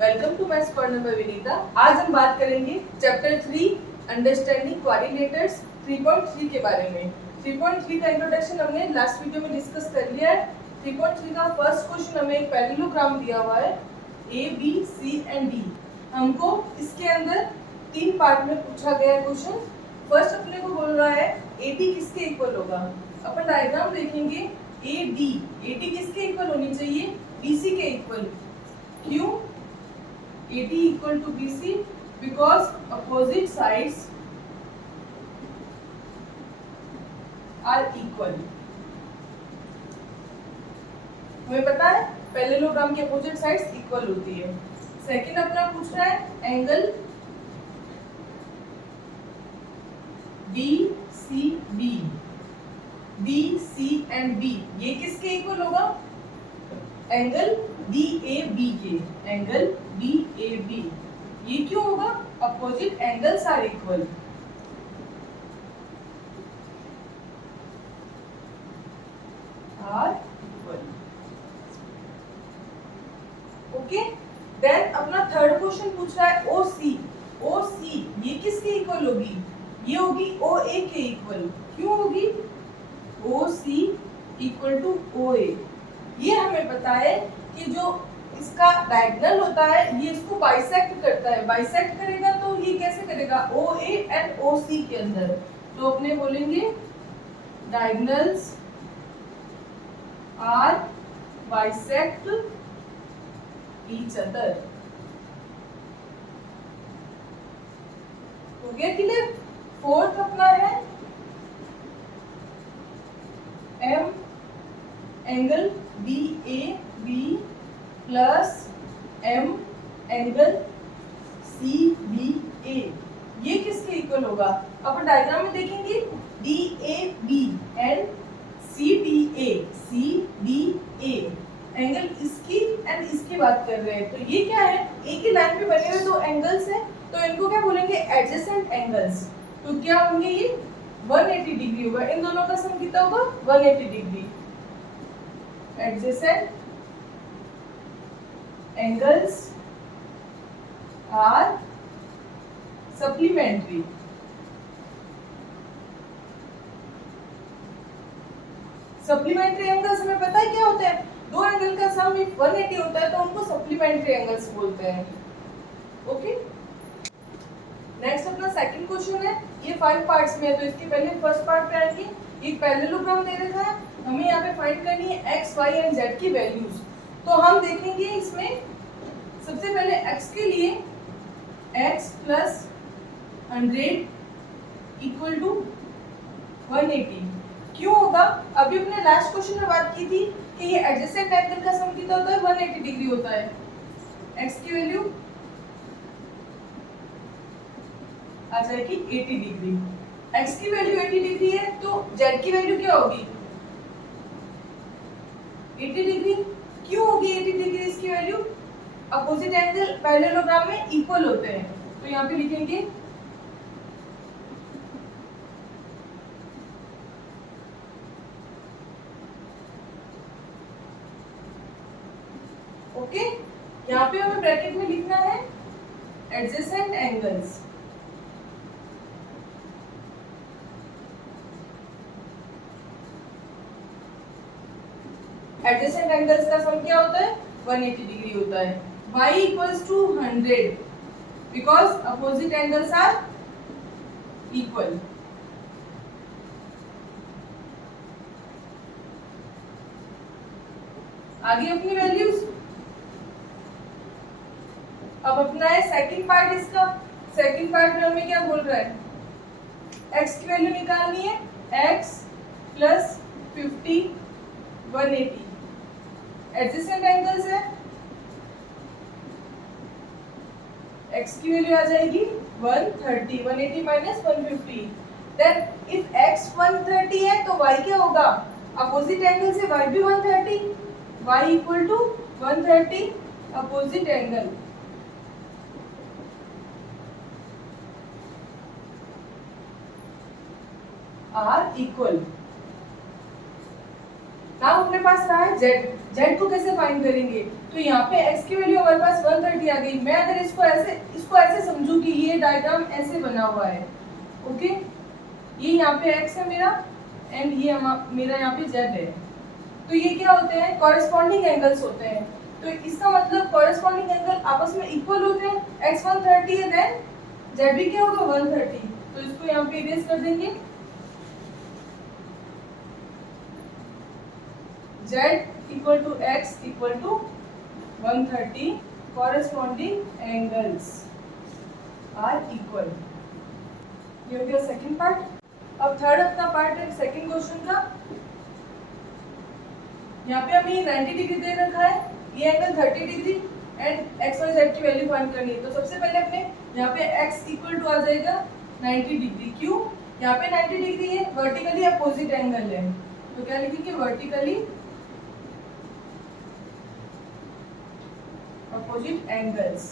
Welcome to maths corner by Vinita. आज हम बात करेंगे चैप्टर 3 अंडरस्टैंडिंग कोऑर्डिनेटर्स 3.3 के बारे में। 3.3 का इंट्रोडक्शन हमने लास्ट वीडियो में डिस्कस कर लिया है। 3.3 का फर्स्ट क्वेश्चन हमें एक पैरेललोग्राम दिया हुआ है A B C and D. हमको इसके अंदर 3 पार्ट में पूछा गया है क्वेश्चन। फर्स्ट अपने को बोल रहा है ए डी किसके इक्वल होगा। अपन डायग्राम देखेंगे ए डी किसके इक्वल होनी चाहिए, बीसी के इक्वल। क्यों AD equal to BC? Because opposite sides are equal. हमें पता है पैरेललोग्राम की अपोजिट साइड्स इक्वल होती है। सेकंड अपना पूछ रहा है angle DCB, BC and B ये किसके इक्वल होगा, एंगल DAB के। एंगल DAB ये क्यों होगा, opposite angles are equal. Okay, then अपना थर्ड क्वेश्चन पूछ रहा है OC ये किसके इक्वल होगी, ये होगी OA के इक्वल। क्यों होगी, OC इक्वल टू OA। ये हमें पता है कि जो इसका डायगोनल होता है ये इसको बाइसेक्ट करता है। बाइसेक्ट करेगा तो ये कैसे करेगा, OA एंड OC के अंदर। तो अपने बोलेंगे diagonals are bisect each other. हो गया क्लियर। फोर्थ अपना है M angle BAB plus M angle CBA ये किसके इक्वल होगा। अपन डायग्राम में देखेंगे DAB एंड CBA एंगल इसकी एंड इसकी बात कर रहे हैं। तो ये क्या है, एक ही लाइन पे बने हुए 2 एंगल्स हैं, तो इनको क्या बोलेंगे, एडजेसेंट एंगल्स। तो क्या होंगे ये 180 डिग्री होगा। इन दोनों का सम कितना होगा, 180 degree. Adjacent angles are supplementary। Supplementary angles हमें पता है क्या होते हैं, 2 एंगल का सम 180 होता है तो उनको सप्लीमेंट्री एंगल्स बोलते हैं। ओके, नेक्स्ट अपना सेकंड क्वेश्चन है। ये 5 पार्ट्स में है, तो इसके पहले फर्स्ट पार्ट पे आएंगे। एक पैरेललोग्राम दे रखा है, हमें यहाँ पे फाइंड करनी है x, y एंड z की वैल्यूज। तो हम देखेंगे इसमें सबसे पहले x के लिए x प्लस 100 इक्वल टू 180 क्यों होगा। अभी हमने लास्ट क्वेश्चन में बात की थी कि ये एडजेसेंट एंगल का सम कितना होता है, 180 डिग्री होता है। x की वैल्यू आ जाएगी 80 डिग्री। x की वैल्यू 80 डिग्री है तो z की वैल्यू क्या होगी, 80 डिग्री। क्यों होगी 80 डिग्री इसकी वैल्यू, अपोजिट एंगल पैरेललोग्राम में इक्वल होते हैं। तो यहाँ पे लिखेंगे ओके, यहाँ पे हमें ब्रैकेट में लिखना है एडजेसेंट एंगल्स। एडजेसेंट एंगल्स का सम क्या होता है, 180 डिग्री होता है। y equals to 100 because opposite angles are equal। आगे अपनी वैल्यूज। अब अपना है सेकंड पार्ट इसका। सेकंड पार्ट में हमें क्या बोल रहा है, x की वैल्यू निकालनी है, x प्लस 50 180 एडजेसेंट एंगल्स है। x की वैल्यू आ जाएगी 130, 180 माइनस 150। देन इफ x 130 है तो y क्या होगा, अपोजिट एंगल से y भी 130, y equal to 130 opposite angle. Are equal. Now अपने पास रहा है z। z को कैसे फाइंड करेंगे, तो यहाँ पे x की वैल्यू हमारे पास 130 130 आ गई। मैं अगर इसको ऐसे समझूं कि ये डायग्राम ऐसे बना हुआ है, ओके, ये यहाँ पे x है मेरा एंड ये मेरा यहाँ पे z है, तो ये क्या होते हैं, कॉरेस्पॉन्डिंग एंगल्स होते हैं। तो इसका मतलब कॉरेस्पॉन्डिंग एंगल आपस में इक्वल होते हैं। x 130 है, देन z भी क्या होगा 130, तो इसको यहाँ पे इरेज कर देंगे। z equal to x equal to 130, corresponding angles are equal. ये हो गया सेकंड पार्ट। अब थर्ड अपना पार्ट है सेकंड क्वेश्चन का। यहाँ पे हमें 90 डिग्री दे रखा है, ये angle 30 degree and x y z की वैल्यू फाइंड करनी है। तो सबसे पहले अपने यहाँ पे x इक्वल टू आ जाएगा 90 डिग्री। क्यों? यहाँ पे 90 डिग्री है, वर्टिकली अपोजिट एंगल है, तो क्या लिखेंगे, vertically opposite angles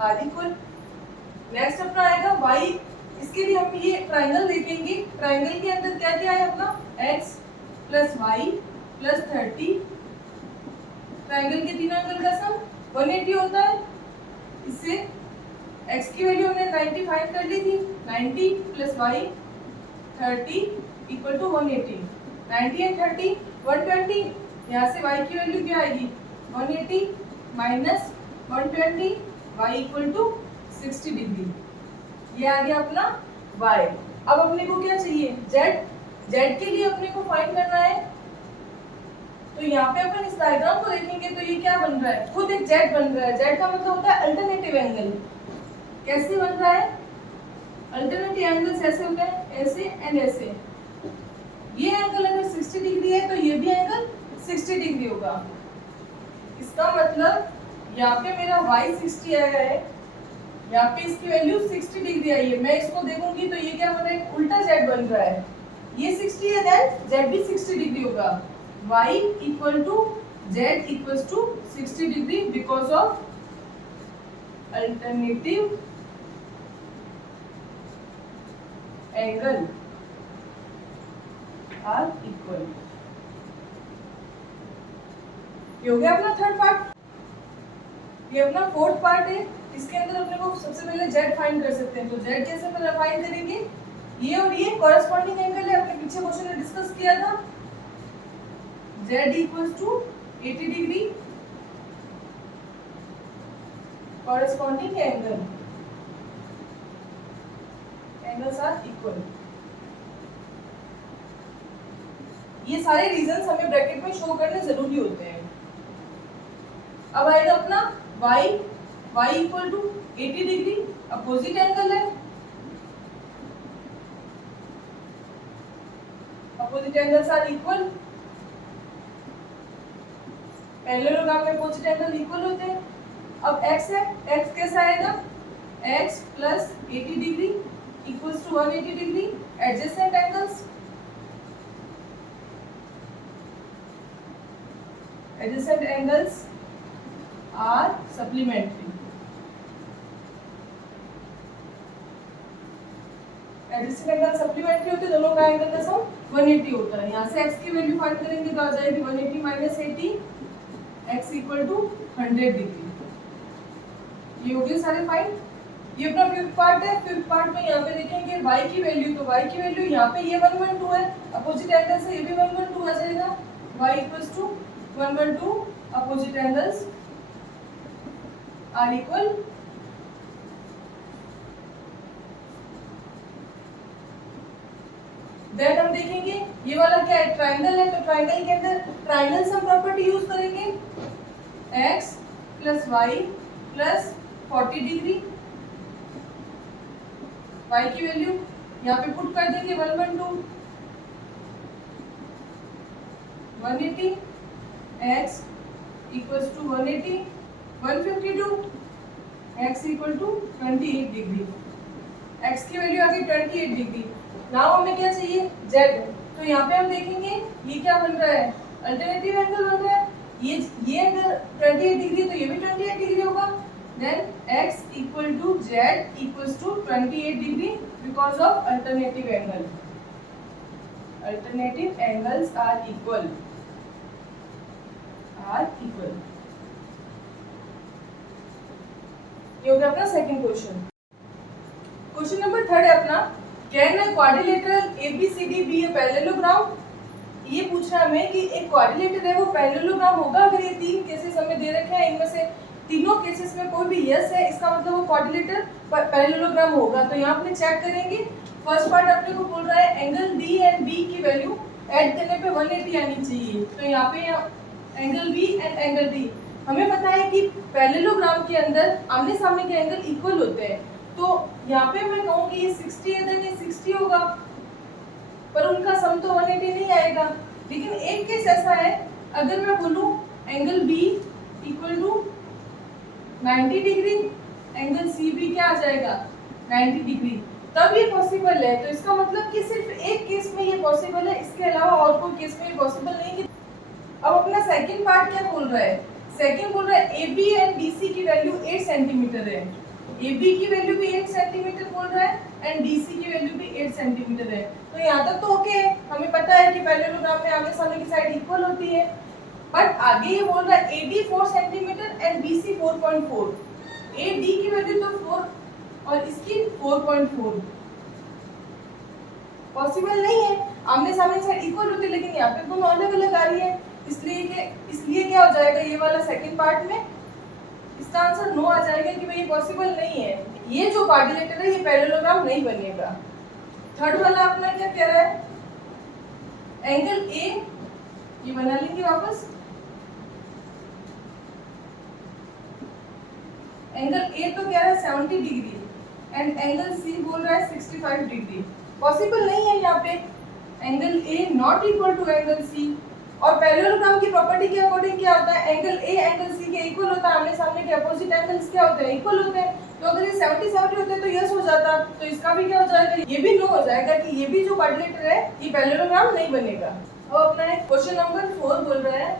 are equal. Next अपना आएगा y, इसके लिए हम ये ट्राइंगल देखेंगे। ट्राइंगल के अंदर क्या क्या है अपना, x plus y plus 30। Triangle के तीनों एंगल का सम 180 होता है। इससे x की वैल्यू हमने 95 कर ली थी, 90 plus y 30 equal to 180। 90 and 30 120, यहाँ से y की वैल्यू क्या आएगी, 180 minus 120, y equal to 60 degree. ये आ गया अपना y। अब अपने को क्या चाहिए, z के लिए अपने को फाइंड करना है। तो यहाँ पे अपन इस डायग्राम को देखेंगे तो ये क्या बन रहा है, खुद एक z बन रहा है। z का मतलब होता है अल्टरनेटिव एंगल। कैसे बन रहा है, अल्टरनेटिव एंगल्स ऐसे होते हैं, ऐसे एंड ऐसे। ये एंगल अगर 60 डिग्री है तो ये भी एंगल 60 डिग्री होगा। इसका मतलब यहाँ पे मेरा y 60 आया है, यहाँ पे इसकी वैल्यू 60 डिग्री आई है। मैं इसको देखूंगी तो ये क्या बन रहा है, उल्टा z बन रहा है। ये 60 है, देन z भी 60 डिग्री होगा। y equal to z equals to 60 degree because of alternative angle are equal. ये हो गया अपना थर्ड पार्ट। ये अपना फोर्थ पार्ट है। इसके अंदर अपने को सबसे पहले z फाइंड कर सकते हैं। तो z कैसे फाइंड करेंगे, ये और ये कॉरेस्पॉन्डिंग एंगल है, अपने पीछे क्वेश्चन में डिस्कस किया था। z equals to 80 degree corresponding angles are equal. ये सारे रीजंस हमें ब्रैकेट में शो करने जरूरी होते हैं। अब आएगा अपना y equal to 80 degree, opposite angle है, opposite angles are equal. Parallelogram में अपोजिट एंगल इक्वल होते हैं। अब x है, x कैसा आएगा, x plus 80 degree equals to 180 degree, adjacent angles. Adjacent angles are supplementary. Adjacent angle supplementary होते हैं, दोनों का एंगल का सम 180 होता है। यहाँ से x की वैल्यू फाइंड करेंगे तो आ जाएगी 180 minus 80, x equal to 100 degree. ये हो गए सारे फाइंड। ये अपना फिफ्थ पार्ट है। फिफ्थ पार्ट में यहाँ पे देखेंगे y की वैल्यू, तो y की वैल्यू यहाँ पे ये 112 है, अपोजिट एंगल से ये भी 112 आ जाएगा। y equals to 112, opposite angles are equal. Then हम देखेंगे ये वाला क्या है, ट्राइंगल है। तो ट्राइंगल के अंदर ट्राइंगल सम प्रॉपर्टी यूज करेंगे, x plus y plus 40 degree. y की वैल्यू यहाँ पे पुट कर देंगे 112, 180, x equals to 180, 152, x equal to 28 degree. x की वैल्यू आ गई 28 डिग्री। नाउ हमें क्या चाहिए, z। तो यहाँ पे हम देखेंगे ये क्या बन रहा है, अल्टरनेटिव एंगल बन रहा है। ये अगर 28 डिग्री तो ये भी 28 डिग्री होगा। Then x equal to z equals to 28 degree because of alternative angle. Alternative angles are equal. Are equal. ये हो गया अपना second question. Question number third है अपना, can a quadrilateral ABCD be a parallelogram. ये पूछ रहा है हमें कि एक क्वाड्रिलेटर है वो पैरेललोग्राम होगा अगर ये तीन केसेस हमें दे रखे हैं, इनमें से तीनों केसेस में कोई भी यस है, इसका मतलब वो क्वाड्रिलेटर पैरेललोग्राम होगा। तो यहाँ पे चेक करेंगे। फर्स्ट पार्ट अपने को बोल रहा है एंगल डी एंड बी की वैल्यू ऐड करने पे 180 आनी चाहिए। तो यहाँ पे angle B and angle D, हमें पता है कि पैरेललोग्राम के अंदर आमने सामने के एंगल इक्वल होते हैं। तो यहाँ पे मैं कहूँगी ये 60 है, देन ये 60 होगा, पर उनका सम तो 180 नहीं आएगा। लेकिन एक केस ऐसा है, अगर मैं बोलूँ angle B equal to 90 degree, angle C भी क्या आ जाएगा 90 डिग्री, तब ये पॉसिबल है। तो इसका मतलब कि सिर्फ एक केस में ये पॉसिबल है, इसके अलावा और कोई केस में ये पॉसिबल नहीं है। अब अपना सेकंड पार्ट क्या बोल रहा है, सेकंड बोल रहा है AB एंड BC की वैल्यू 8 सेंटीमीटर है। AB की वैल्यू भी 8 सेंटीमीटर बोल रहा है एंड DC की वैल्यू भी 8 सेंटीमीटर है। तो यहाँ तक तो ओके है, हमें पता है कि पैरेललोग्राम में आमने सामने की साइड इक्वल होती है। बट आगे ये बोल रहा है AD 4 centimetre and BC 4.4। AD की वैल्यू तो 4 और इसकी 4.4, पॉसिबल नहीं है। आमने सामने की साइड इक्वल होती है, लेकिन यहाँ पे दोनों अलग अलग आ रही है। इसलिए क्या हो जाएगा ये वाला सेकंड पार्ट में, इसका आंसर नो आ जाएगा कि भाई ये पॉसिबल नहीं है। ये जो क्वाड्रिलेटर है ये पैरेललोग्राम नहीं बनेगा। थर्ड वाला अपना क्या कह रहा है, एंगल ए, ये बना लेंगे वापस। एंगल ए तो कह रहा है 70 डिग्री एंड एंगल सी बोल रहा है 65 डिग्री, पॉसिबल नहीं है यहाँ पे। Angle A not equal to angle C. और पैरेललोग्राम की प्रॉपर्टी के अकॉर्डिंग क्या होता है, एंगल ए एंगल सी के इक्वल होता है, आमने सामने के अपोजिट एंगल्स क्या होते हैं, इक्वल होते हैं। तो अगर ये 70-70 होते तो यस हो जाता, तो इसका भी क्या हो जाएगा, ये भी नो हो जाएगा कि ये भी जो क्वाड्रिलेटर है ये पैरेललोग्राम नहीं बनेगा। अब अपना क्वेश्चन नंबर 4 बोल रहा है,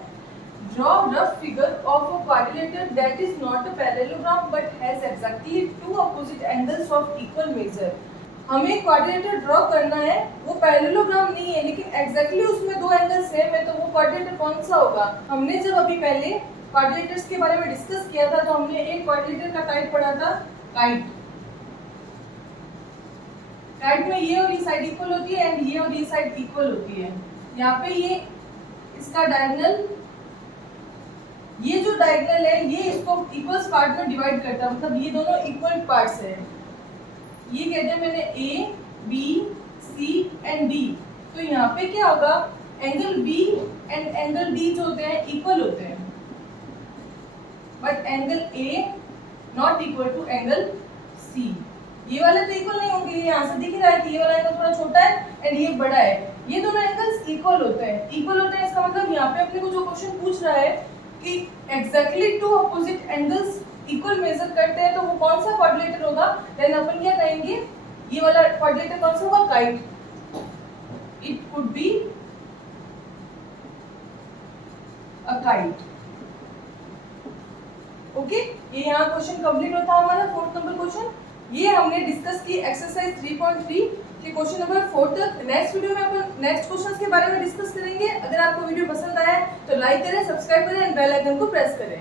draw rough figure of a quadrilateral that is not a parallelogram but has exactly two opposite angles of equal measure. हमें क्वाड्रिलेटर ड्रॉ करना है, वो पैरेललोग्राम नहीं है लेकिन एग्जैक्टली उसमें दो एंगल सेम है, तो वो क्वाड्रिलेटर कौन सा होगा। हमने जब अभी पहले क्वाड्रिलेटर्स के बारे में डिस्कस किया था तो हमने एक क्वाड्रिलेटर का टाइप पढ़ा था काइट। काइट में ये और ये साइड इक्वल होती है एंड ये और ये साइड इक्वल होती है। यहाँ पे ये इसका डायगोनल, ये जो डायगोनल है ये इसको इक्वल्स पार्ट में डिवाइड करता है, मतलब ये दोनों इक्वल पार्ट्स है। ये कहते हैं मैंने A, B, C and D। तो यहाँ पे क्या होगा, angle B and angle D जो होते हैं इक्वल होते हैं, but angle A not equal to angle C। ये वाले तो इक्वल नहीं होंगे, यहाँ से दिख रहा है कि ये वाला एंगल थोड़ा छोटा है एंड ये बड़ा है। ये दोनों एंगल्स इक्वल होते हैं, इक्वल होते हैं। इसका मतलब यहाँ पे अपने को जो क्वेश्चन पूछ रहा है कि exactly two opposite angles equal measure करते हैं तो वो कौन सा क्वाड्रिलेटर होगा। देन अपन क्या कहेंगे, ये वाला क्वाड्रिलेटर कौन सा होगा, kite. It could be a kite. Okay, ये यहाँ क्वेश्चन कंप्लीट होता है हमारा 4th नंबर क्वेश्चन। ये हमने डिस्कस की एक्सरसाइज 3.3 के क्वेश्चन नंबर 4 तक। नेक्स्ट वीडियो में अपन नेक्स्ट क्वेश्चंस के बारे में डिस्कस करेंगे। अगर आपको वीडियो पसंद आया तो लाइक करें, सब्सक्राइब करें एंड बेल आइकन को प्रेस करें।